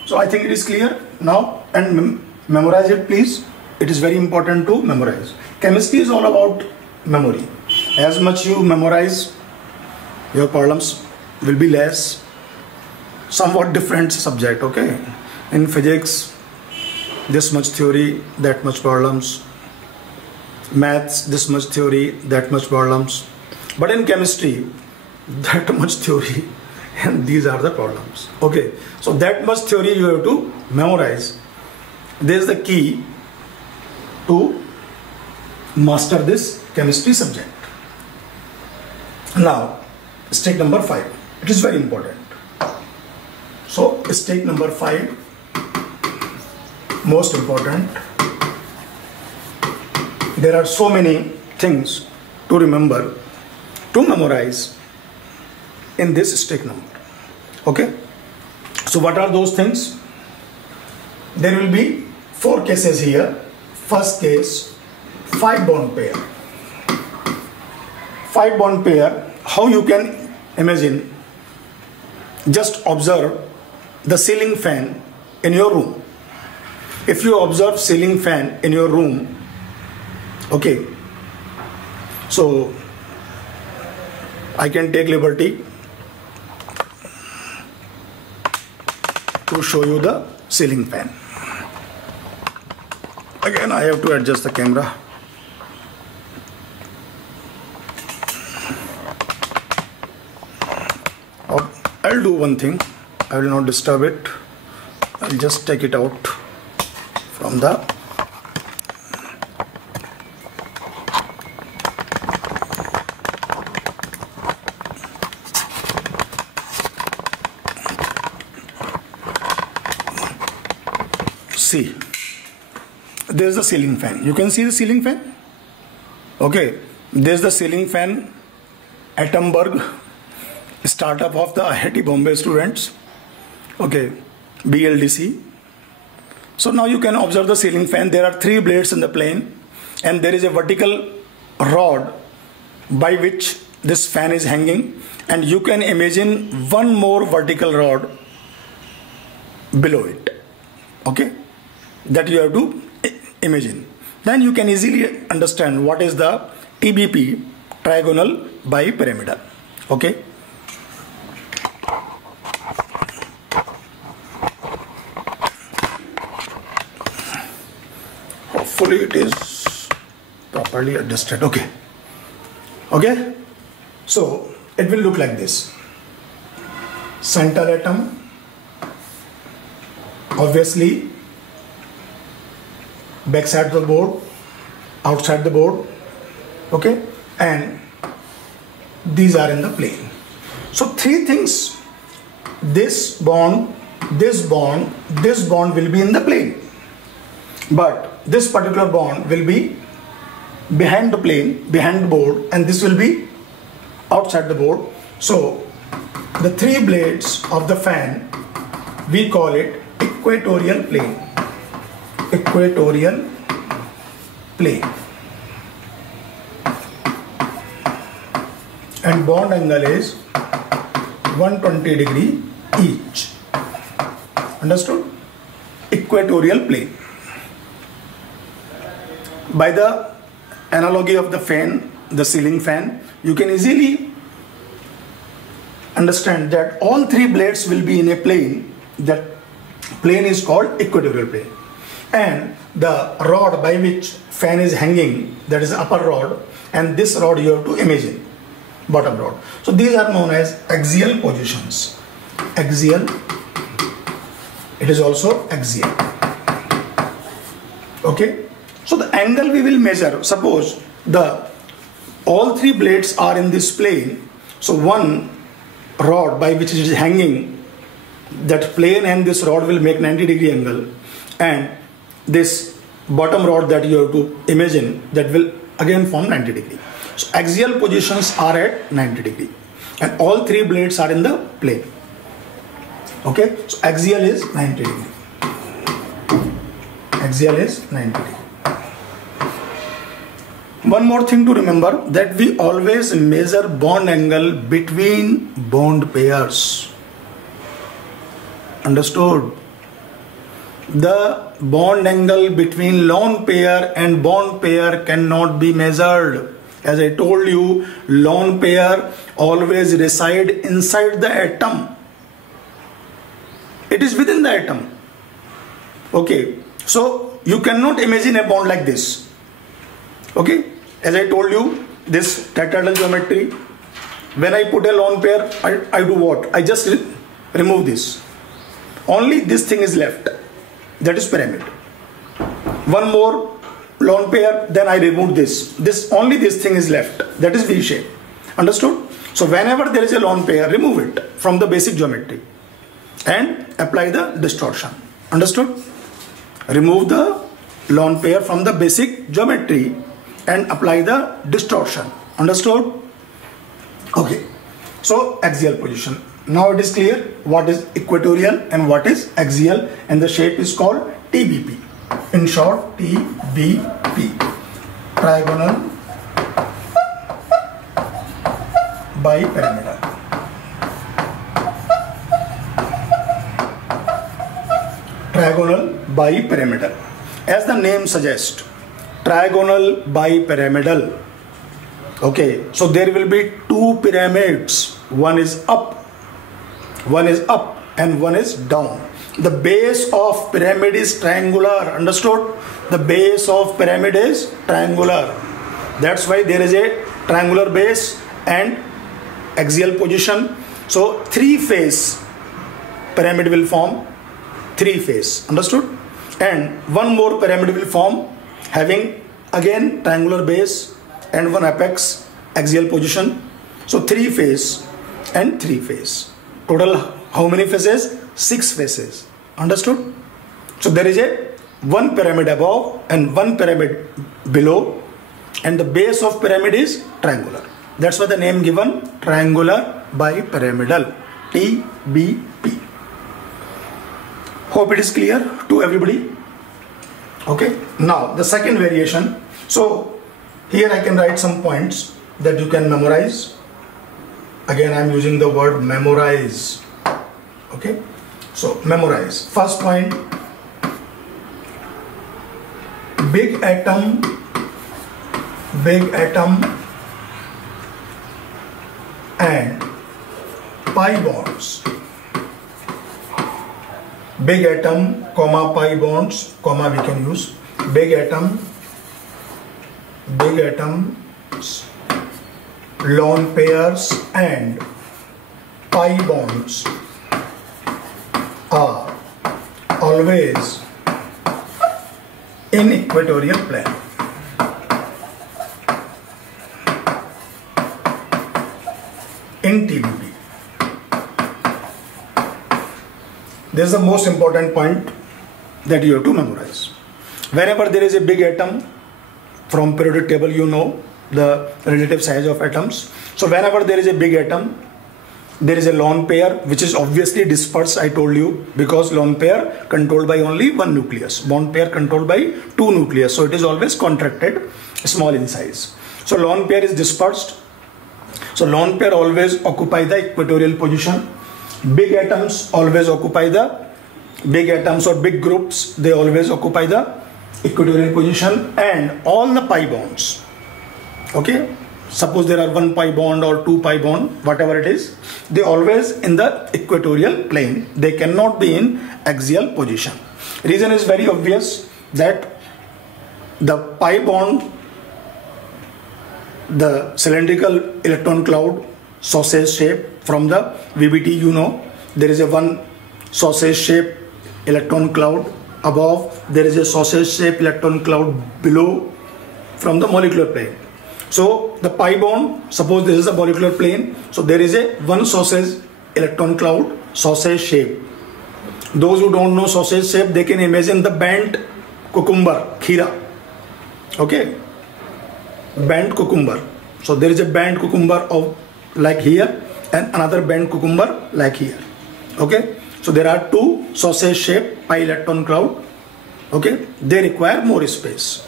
So I think it is clear now, and memorize it, please. It is very important to memorize. Chemistry is all about memory. As much you memorize, your problems will be less. Somewhat different subject, okay? In physics, this much theory, that much problems. Maths, this much theory, that much problems. But in chemistry, that much theory and these are the problems. Okay, so that much theory you have to memorize. This is the key to master this chemistry subject. Now, stake number 5. It is very important. So, stake number 5, most important. There are so many things to remember, to memorize in this stake number. Okay. So, what are those things? There will be 4 cases here. First case, 5 bond pair. 5 bond pair, how you can imagine? Just observe the ceiling fan in your room. If you observe ceiling fan in your room, okay, so I can take liberty to show you the ceiling fan. Again, I have to adjust the camera. I'll do one thing. I will not disturb it. I'll just take it out from the see, there is the ceiling fan. You can see the ceiling fan. Okay, there is the ceiling fan. Atomberg, startup of the IIT Bombay students. Okay, BLDC. So now you can observe the ceiling fan. There are 3 blades in the plane, and there is a vertical rod by which this fan is hanging, and you can imagine one more vertical rod below it. Okay, that you have to imagine. Then you can easily understand what is the TBP, trigonal bipyramidal. Okay. Hopefully it is properly adjusted. Okay. Okay. So it will look like this. Center atom, obviously backside the board, outside the board. Okay, and these are in the plane. So 3 things: this bond, this bond, this bond will be in the plane, but this particular bond will be behind the plane, behind the board, and this will be outside the board. So the 3 blades of the fan, we call it equatorial plane. Equatorial plane. And bond angle is 120 degree each. Understood? Equatorial plane. By the analogy of the fan, the ceiling fan, you can easily understand that all 3 blades will be in a plane. That plane is called equatorial plane. And the rod by which fan is hanging, that is upper rod, and this rod you have to imagine, bottom rod. So these are known as axial positions. Axial, it is also axial. Okay. So the angle we will measure, suppose all 3 blades are in this plane. So one rod by which it is hanging, that plane and this rod will make 90 degree angle, and this bottom rod that you have to imagine, that will again form 90 degree. So axial positions are at 90 degree, and all 3 blades are in the plane. Okay, so axial is 90 degree. Axial is 90 degree. One more thing to remember, that we always measure bond angle between bond pairs. Understood? The bond angle between lone pair and bond pair cannot be measured. As I told you, lone pair always reside inside the atom. It is within the atom. Okay, so you cannot imagine a bond like this. Okay, as I told you, this tetrahedral geometry, when I put a lone pair, I do what? I just remove this. Only this thing is left. That is pyramid. One more lone pair, then I remove this. Only this thing is left. That is V shape. Understood? So whenever there is a lone pair, remove it from the basic geometry and apply the distortion. Understood? Remove the lone pair from the basic geometry and apply the distortion. Understood? Okay. So axial position. Now it is clear what is equatorial and what is axial, and the shape is called TBP. In short, TBP. Trigonal bipyramidal. Trigonal bipyramidal. As the name suggests, trigonal bipyramidal. Okay, so there will be 2 pyramids. One is up and one is down. The base of pyramid is triangular. Understood? The base of pyramid is triangular. That's why there is a triangular base and axial position. So 3-phase pyramid will form. 3-phase. Understood? And one more pyramid will form, having again triangular base and one apex, axial position. So 3-phase and 3-phase. Total how many phases? 6 phases. Understood? So there is a one pyramid above and one pyramid below, and the base of pyramid is triangular. That's why the name given, triangular bipyramidal, TBP. Hope it is clear to everybody. Okay, now the second variation. So here I can write some points that you can memorize. Again, I am using the word memorize. Okay, so memorize. First point, big atom and pi bonds. Big atom, comma, pi bonds, comma we can use. Big atoms, lone pairs and pi bonds are always in equatorial plane. In TBP. This is the most important point that you have to memorize. Whenever there is a big atom, from periodic table you know the relative size of atoms. So whenever there is a big atom, there is a lone pair which is obviously dispersed, I told you, because lone pair controlled by only one nucleus, bond pair controlled by two nucleus, so it is always contracted, small in size. So lone pair is dispersed. So lone pair always occupy the equatorial position. Big atoms always occupy the big atoms or big groups, they always occupy the equatorial position, and all the pi bonds. Okay, suppose there are one pi bond or two pi bond, whatever it is, they always in the equatorial plane. They cannot be in axial position. Reason is very obvious, that the pi bond, the cylindrical electron cloud, sausage shape, from the VBT you know, there is a one sausage shape electron cloud above, there is a sausage shape electron cloud below from the molecular plane. So the pi bond, suppose this is a molecular plane, so there is a one sausage electron cloud, sausage shape. Those who don't know sausage shape, they can imagine the bent cucumber, khira. Okay, bent cucumber. So there is a bent cucumber of like here, and another bent cucumber like here. Okay, so there are two sausage shaped pi electron cloud. Okay, they require more space.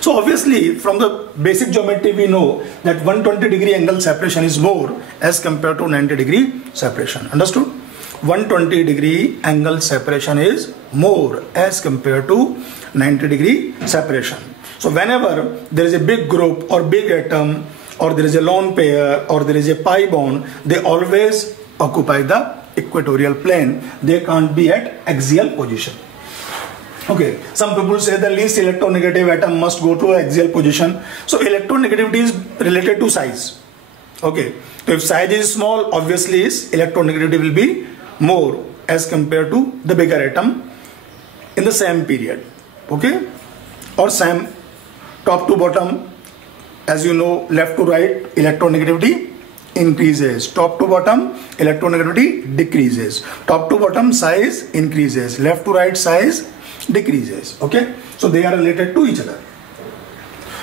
So obviously from the basic geometry we know that 120-degree angle separation is more as compared to 90-degree separation. Understood? 120-degree angle separation is more as compared to 90-degree separation. So whenever there is a big group or big atom, or there is a lone pair, or there is a pi bond, they always occupy the equatorial plane. They can't be at axial position. Okay, some people say the least electronegative atom must go to axial position. So electronegativity is related to size. Okay, so if size is small, obviously electronegativity will be more as compared to the bigger atom in the same period. Okay, or same top to bottom. As you know, left to right electronegativity increases, top to bottom electronegativity decreases, top to bottom size increases, left to right size decreases. Okay, so they are related to each other.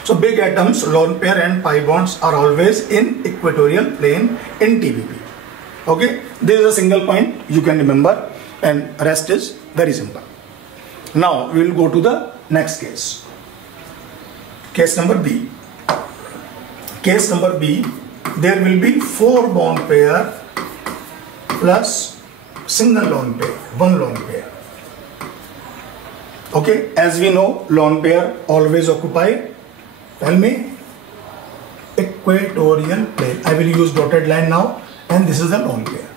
So big atoms, lone pair and pi bonds are always in equatorial plane in TBP. Okay, this is a single point you can remember, and rest is very simple. Now we will go to the next case. Case number B. Case number B, there will be 4 bond pair plus single lone pair, one lone pair. Okay, as we know, lone pair always occupy, tell me, equatorial plane. I will use dotted line now, and this is the lone pair.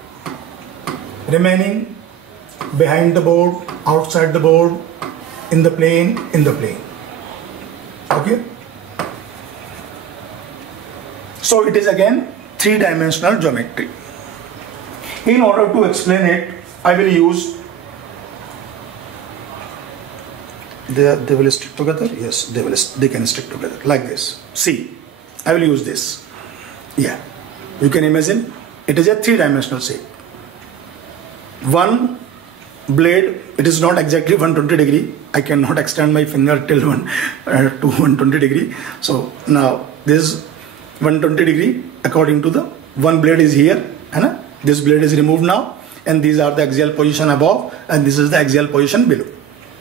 Remaining behind the board, outside the board, in the plane, Okay. So it is again 3-dimensional geometry. In order to explain it, I will use, they will stick together. Yes, they can stick together like this. See, I will use this. Yeah, you can imagine it is a 3-dimensional shape. One blade, it is not exactly 120 degree. I cannot extend my finger till to 120 degree. So now this is 120 degree according to the one blade is here, and this blade is removed now, and these are the axial position above, and this is the axial position below.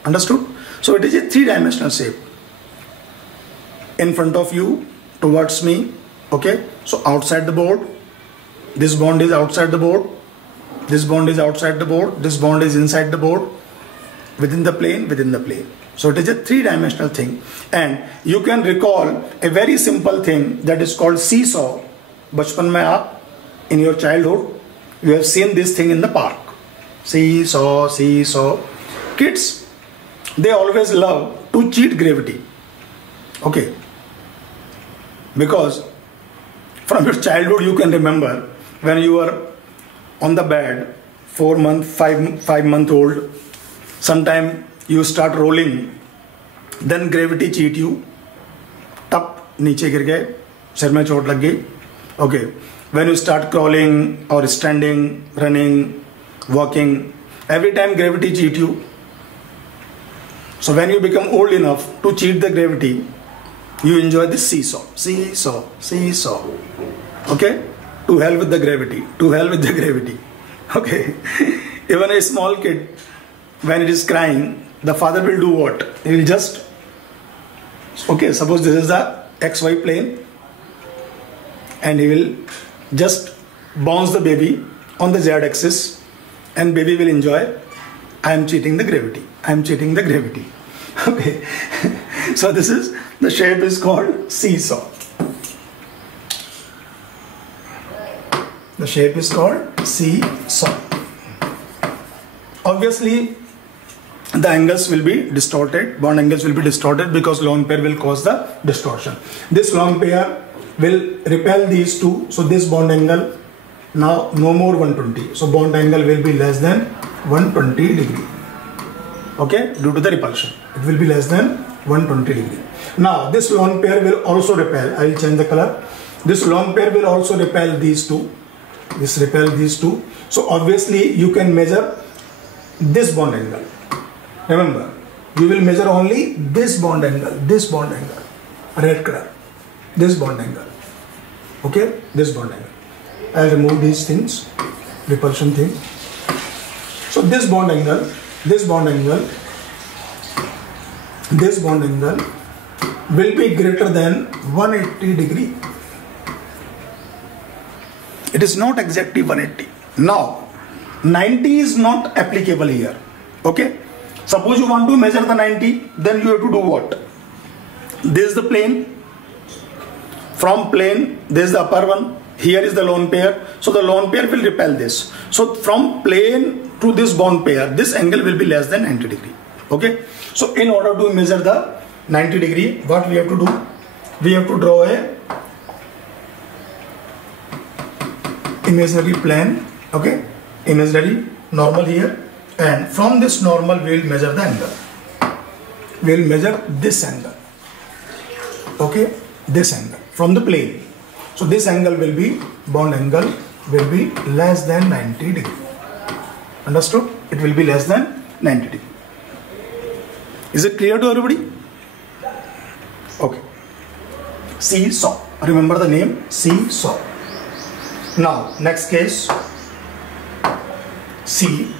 Understood? So it is a three-dimensional shape. In front of you, towards me. Okay. So outside the board, this bond is outside the board. This bond is outside the board. This bond is inside the board. Within the plane, within the plane. So it is a three-dimensional thing. And you can recall a very simple thing that is called seesaw. Bachpan mein aap, in your childhood, you have seen this thing in the park. Seesaw, seesaw. Kids, they always love to cheat gravity. Okay. Because from your childhood you can remember when you were on the bed, 4 month, 5 month old, sometime you start rolling, then gravity cheat you, tap, niche gir gaye, sir mein chot lag gayi. Okay, when you start crawling or standing, running, walking, every time gravity cheat you. So when you become old enough to cheat the gravity, you enjoy this seesaw, seesaw, seesaw. Okay, to hell with the gravity, to hell with the gravity. Okay, even a small kid, when it is crying, the father will do what? He will just, okay, suppose this is the XY plane, and he will just bounce the baby on the Z axis, and baby will enjoy, I am cheating the gravity, I am cheating the gravity. Okay, so this is, the shape is called seesaw. The shape is called seesaw. Obviously, the angles will be distorted, bond angles will be distorted because lone pair will cause the distortion. This lone pair will repel these two, so this bond angle now no more 120. So bond angle will be less than 120 degree. Okay, due to the repulsion, it will be less than 120 degree. Now this lone pair will also repel. I will change the color. This lone pair will also repel these two. This repel these two. So obviously you can measure this bond angle. Remember, you will measure only this bond angle, red color, this bond angle. Okay, this bond angle. I'll remove these things, repulsion thing. So this bond angle, this bond angle, this bond angle will be greater than 180 degree. It is not exactly 180. Now, 90 is not applicable here. Okay. Suppose you want to measure the 90, then you have to do what? This is the plane. From plane, this is the upper one. Here is the lone pair. So the lone pair will repel this. So from plane to this bond pair, this angle will be less than 90 degree. Okay. So in order to measure the 90 degree, what we have to do? We have to draw a imaginary plane. Okay. Imaginary normal here. And from this normal we will measure the angle. We will measure this angle. Okay, this angle from the plane. So this angle will be, bond angle will be less than 90 degree. Understood? It will be less than 90 degree. Is it clear to everybody? Okay. Seesaw. Remember the name, seesaw. Now next case. C.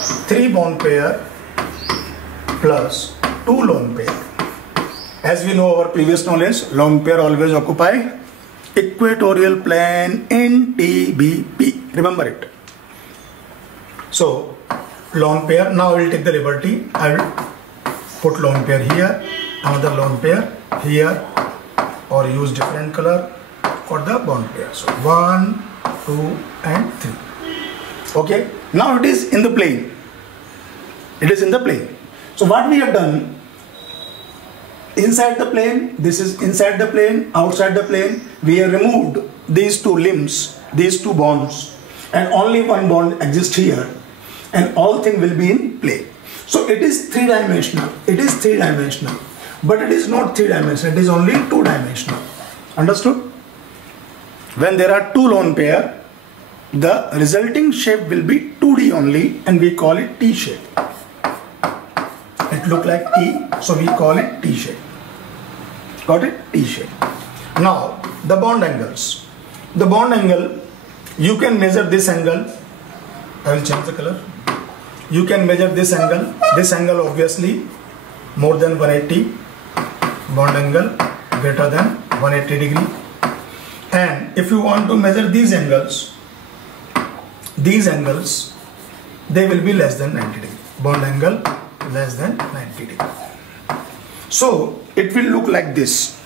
3 bond pair plus 2 lone pair. As we know our previous knowledge, lone pair always occupy equatorial plane in TBP. Remember it. So lone pair, now I will take the liberty, I will put lone pair here, another lone pair here, or use different color for the bond pair. So 1, 2 and 3. Okay, now it is in the plane. It is in the plane. So what we have done, inside the plane, this is inside the plane, outside the plane, we have removed these two limbs, these two bonds, and only one bond exists here, and all thing will be in plane. So it is three-dimensional. It is three-dimensional, but it is not three-dimensional. It is only two-dimensional. Understood? When there are two lone pair, the resulting shape will be 2D only, and we call it T shape. It look like T, so we call it T shape. Got it? T shape. Now the bond angles. The bond angle, you can measure this angle. I will change the color. You can measure this angle. This angle obviously more than 180. Bond angle greater than 180 degree. And if you want to measure these angles, they will be less than 90 degree. Bond angle less than 90 degree. So it will look like this.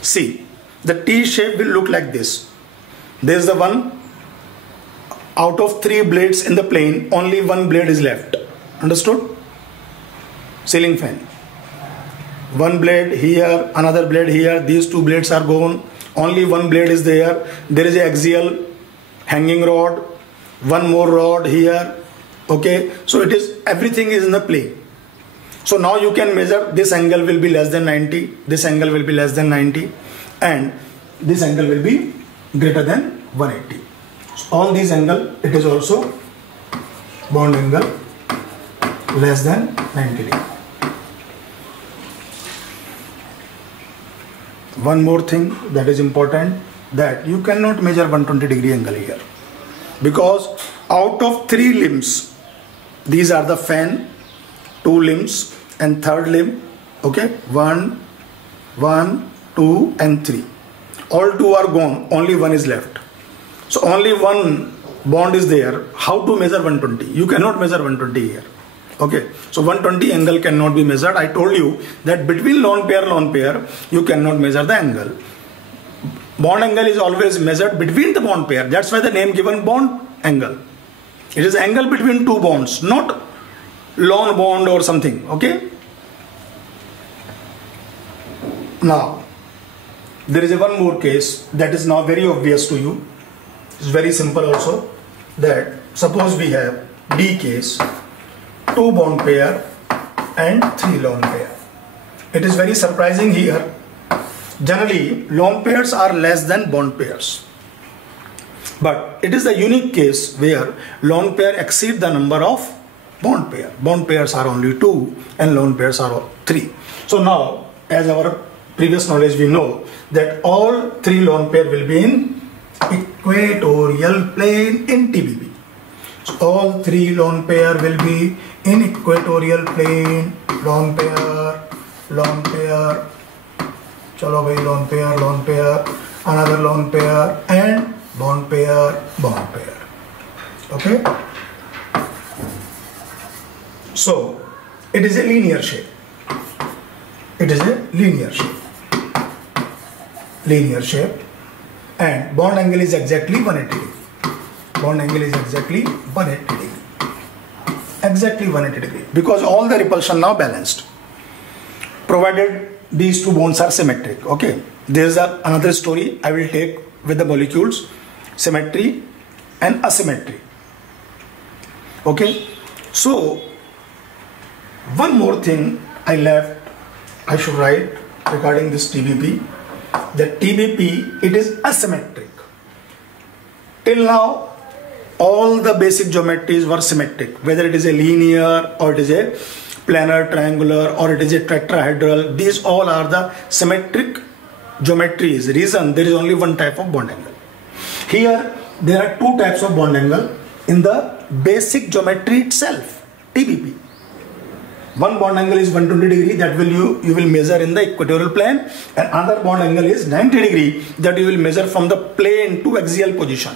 See, the T shape will look like this. There is the one. Out of 3 blades in the plane, only 1 blade is left. Understood? Ceiling fan. 1 blade here, another blade here. These 2 blades are gone. Only 1 blade is there. There is an axial hanging rod. 1 more rod here. Okay. So it is, everything is in the plane. So now you can measure this angle will be less than 90. This angle will be less than 90. And this angle will be greater than 180. All these angle, it is also bond angle less than 90 degree. One more thing that is important, that you cannot measure 120 degree angle here, because out of 3 limbs, these are the fan, 2 limbs and 3rd limb. Okay, 1, 2 and 3. All 2 are gone, only 1 is left. So only 1 bond is there. How to measure 120? You cannot measure 120 here. Okay. So 120 angle cannot be measured. I told you that between lone pair, you cannot measure the angle. Bond angle is always measured between the bond pair. That's why the name given bond angle. It is angle between 2 bonds, not lone bond or something. Okay. Now, there is one more case that is now very obvious to you. It's very simple also, that suppose we have D case, 2 bond pair and 3 lone pair. It is very surprising here. Generally, lone pairs are less than bond pairs. But it is the unique case where lone pair exceed the number of bond pair. Bond pairs are only 2 and lone pairs are 3. So now, as our previous knowledge, we know that all 3 lone pair will be in equatorial plane in TBP. So all 3 lone pair will be in equatorial plane. Lone pair, chalo bhai, lone pair, another lone pair and bond pair. Okay. So it is a linear shape. Linear shape. And bond angle is exactly 180 degree. Exactly 180 degree. Because all the repulsion now balanced. Provided these 2 bonds are symmetric. Okay. There is another story I will take with the molecules. Symmetry and asymmetry. Okay. So, one more thing I should write regarding this TBP. That TBP, it is asymmetric. Till now, all the basic geometries were symmetric, whether it is a linear or it is a planar triangular or it is a tetrahedral. These all are the symmetric geometries. Reason, there is only one type of bond angle. Here, there are 2 types of bond angle in the basic geometry itself, TBP. One bond angle is 120 degree, that you will measure in the equatorial plane, and another bond angle is 90 degree, that you will measure from the plane to axial position.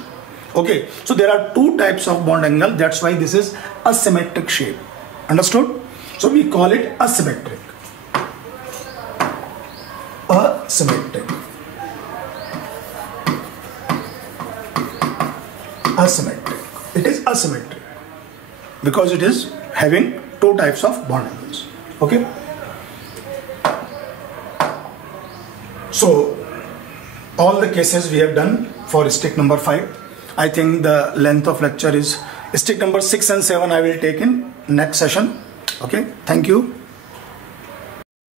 Okay, so there are 2 types of bond angle. That's why this is asymmetric shape. Understood? So we call it asymmetric. It is asymmetric because it is having 2 types of bond angles. Okay. So all the cases we have done for stick number 5. I think the length of lecture is stick number 6 and 7 I will take in next session. Okay. Thank you.